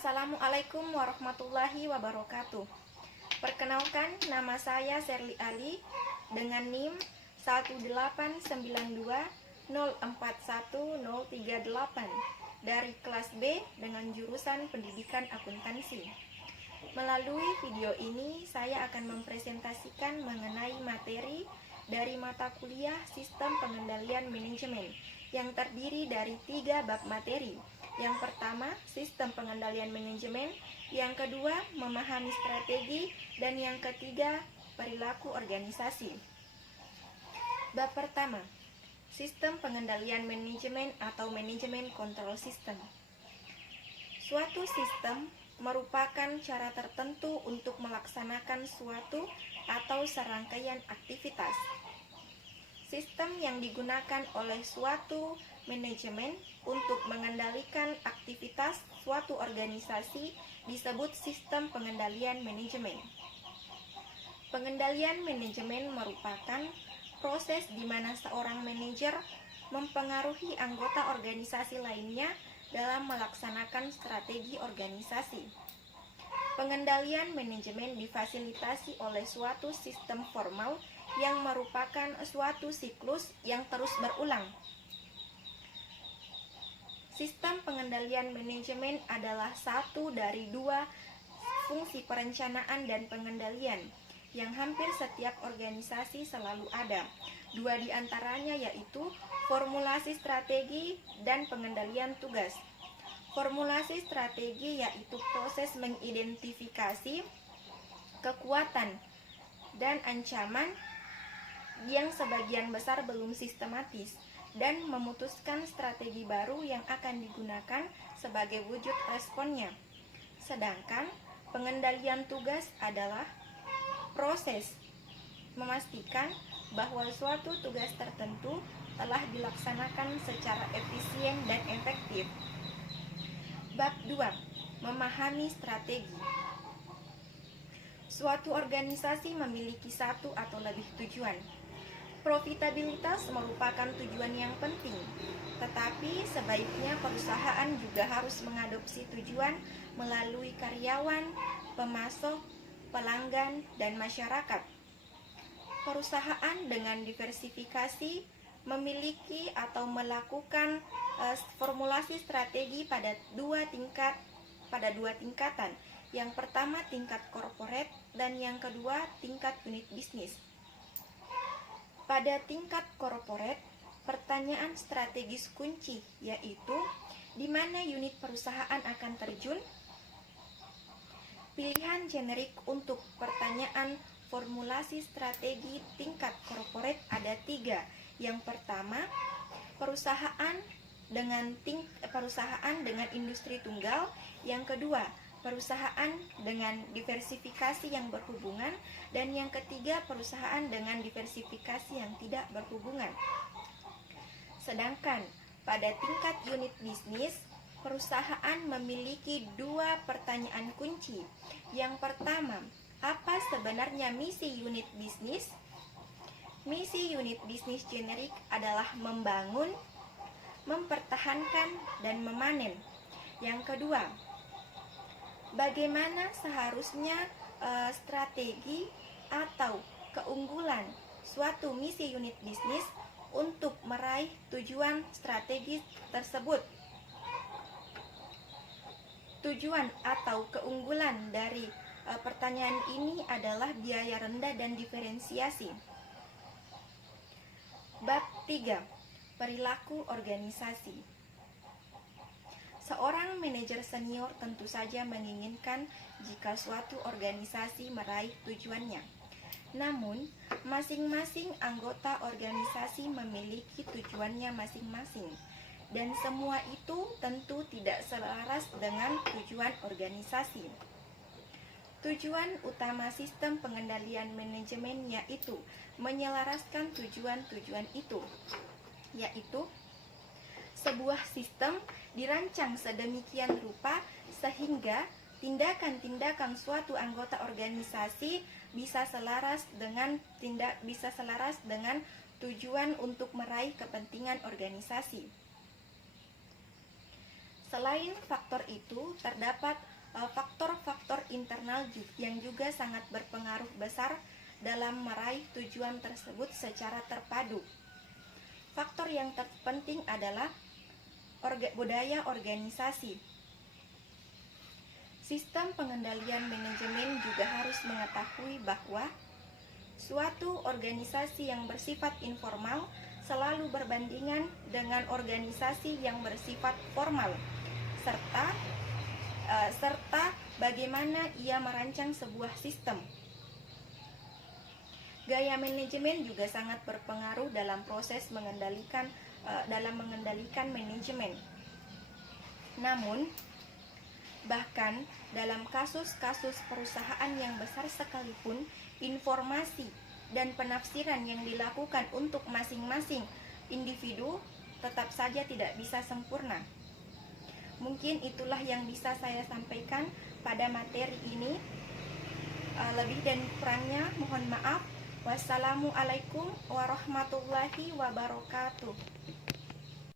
Assalamualaikum warahmatullahi wabarakatuh. Perkenalkan, nama saya Sherly Ali dengan NIM 18920411038 dari kelas B dengan jurusan Pendidikan Akuntansi. Melalui video ini, saya akan mempresentasikan mengenai materi dari mata kuliah Sistem Pengendalian Manajemen yang terdiri dari 3 bab materi. Yang pertama, Sistem Pengendalian Manajemen. Yang kedua, memahami strategi. Dan yang ketiga, perilaku organisasi. Bab pertama, Sistem Pengendalian Manajemen atau Manajemen Control System. Suatu sistem merupakan cara tertentu untuk melaksanakan suatu atau serangkaian aktivitas. Sistem yang digunakan oleh suatu manajemen untuk mengendalikan aktivitas suatu organisasi disebut sistem pengendalian manajemen. Pengendalian manajemen merupakan proses di mana seorang manajer mempengaruhi anggota organisasi lainnya dalam melaksanakan strategi organisasi. Pengendalian manajemen difasilitasi oleh suatu sistem formal yang merupakan suatu siklus yang terus berulang. Sistem pengendalian manajemen adalah satu dari 2 fungsi perencanaan dan pengendalian yang hampir setiap organisasi selalu ada. 2 di antaranya yaitu formulasi strategi dan pengendalian tugas. Formulasi strategi yaitu proses mengidentifikasi kekuatan dan ancaman yang sebagian besar belum sistematis dan memutuskan strategi baru yang akan digunakan sebagai wujud responnya. Sedangkan pengendalian tugas adalah proses memastikan bahwa suatu tugas tertentu telah dilaksanakan secara efisien dan efektif. Bab 2. Memahami strategi. Suatu organisasi memiliki satu atau lebih tujuan. Profitabilitas merupakan tujuan yang penting, tetapi sebaiknya perusahaan juga harus mengadopsi tujuan melalui karyawan, pemasok, pelanggan, dan masyarakat. Perusahaan dengan diversifikasi memiliki atau melakukan formulasi strategi pada dua tingkatan. Yang pertama tingkat korporat dan yang kedua tingkat unit bisnis. Pada tingkat korporat, pertanyaan strategis kunci yaitu di mana unit perusahaan akan terjun. Pilihan generik untuk pertanyaan formulasi strategi tingkat korporat ada 3. Yang pertama, perusahaan dengan industri tunggal. Yang kedua, perusahaan dengan diversifikasi yang berhubungan, dan yang ketiga perusahaan dengan diversifikasi yang tidak berhubungan. Sedangkan pada tingkat unit bisnis, perusahaan memiliki 2 pertanyaan kunci. Yang pertama, apa sebenarnya misi unit bisnis? Misi unit bisnis generik adalah membangun, mempertahankan, dan memanen. Yang kedua, bagaimana seharusnya strategi atau keunggulan suatu misi unit bisnis untuk meraih tujuan strategis tersebut. Tujuan atau keunggulan dari pertanyaan ini adalah biaya rendah dan diferensiasi. Bab 3. Perilaku organisasi. Seorang manajer senior tentu saja menginginkan jika suatu organisasi meraih tujuannya. Namun, masing-masing anggota organisasi memiliki tujuannya masing-masing, dan semua itu tentu tidak selaras dengan tujuan organisasi. Tujuan utama sistem pengendalian manajemen yaitu menyelaraskan tujuan-tujuan itu, yaitu sebuah sistem dirancang sedemikian rupa sehingga tindakan-tindakan suatu anggota organisasi bisa selaras dengan tujuan untuk meraih kepentingan organisasi. Selain faktor itu, terdapat faktor-faktor internal yang juga sangat berpengaruh besar dalam meraih tujuan tersebut secara terpadu. Faktor yang terpenting adalah budaya organisasi. Sistem pengendalian manajemen juga harus mengetahui bahwa suatu organisasi yang bersifat informal selalu berbandingan dengan organisasi yang bersifat formal, serta bagaimana ia merancang sebuah sistem. Gaya manajemen juga sangat berpengaruh dalam proses mengendalikan manajemen. Namun, bahkan dalam kasus-kasus perusahaan yang besar sekalipun, informasi dan penafsiran yang dilakukan untuk masing-masing individu tetap saja tidak bisa sempurna. Mungkin itulah yang bisa saya sampaikan pada materi ini. Lebih dan kurangnya mohon maaf. Wassalamualaikum warahmatullahi wabarakatuh.